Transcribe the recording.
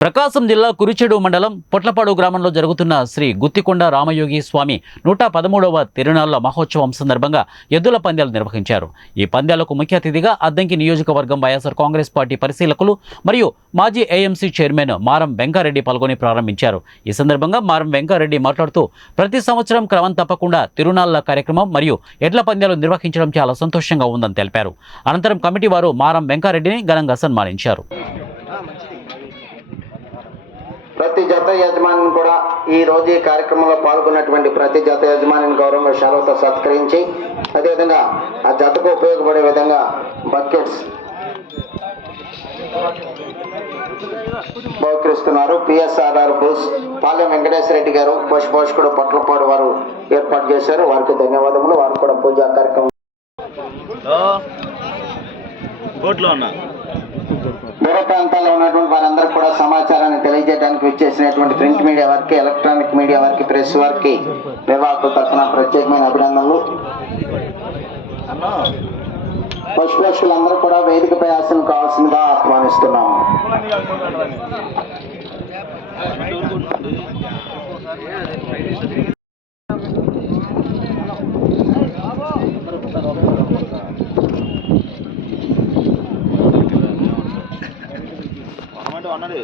ప్రకాశం జిల్లా కురిచెడు మండలం పొట్లపాడు గ్రామంలో జరుగుతున్న శ్రీ గుత్తికొండ రామయోగి స్వామి 113వ తిరునాళ్ల మహోత్సవం సందర్భంగా ఎద్దుల పందాలు నిర్వహించారు. ఈ పందాలకు ముఖ్య అతిథిగా అద్దంకి నియోజకవర్గం వైఎస్ఆర్ కాంగ్రెస్ పార్టీ పరిశీలకులు మరియు మాజీ ఏఎంసీ చైర్మన్ మారం వెంకారెడ్డి పాల్గొని ప్రారంభించారు. ఈ సందర్భంగా మారం వెంకారెడ్డి మాట్లాడుతూ ప్రతి సంవత్సరం క్రమం తప్పకుండా తిరునాళ్ల కార్యక్రమం మరియు ఎడ్ల పందాలు నిర్వహించడం చాలా సంతోషంగా ఉందని తెలిపారు. అనంతరం కమిటీ వారు మారం వెంకారెడ్డిని ఘనంగా సన్మానించారు. ప్రతి జత యజమాని కూడా ఈ రోజు ఈ కార్యక్రమంలో పాల్గొన్నటువంటి ప్రతి జత యజమానిని గౌరవంగా శాలువతో సత్కరించి అదేవిధంగా ఆ జతకు ఉపయోగపడే విధంగా బకెట్స్ బహుకరిస్తున్నారు. పిఎస్ఆర్ఆర్ బూస్ పాలెం వెంకటేశ్వర రెడ్డి గారు పశుపోషకుడు పొట్లపాడు వారు ఏర్పాటు చేశారు. వారికి ధన్యవాదములు. వారు కూడా పూజా కార్యక్రమం దూర ప్రాంతాల్లో ఉన్నటువంటి వారందరికీ కూడా సమాచారాన్ని తెలియజేయడానికి విచ్చేసినటువంటి ప్రింట్ మీడియా వారికి, ఎలక్ట్రానిక్ మీడియా వారికి, ప్రెస్ వారికి నిర్వాహకుల తరఫున ప్రత్యేకమైన అభినందనలు. పశుపక్షులందరూ కూడా వేదికపై ఆసనం కావాల్సిందిగా ఆహ్వానిస్తున్నాము. అన్నది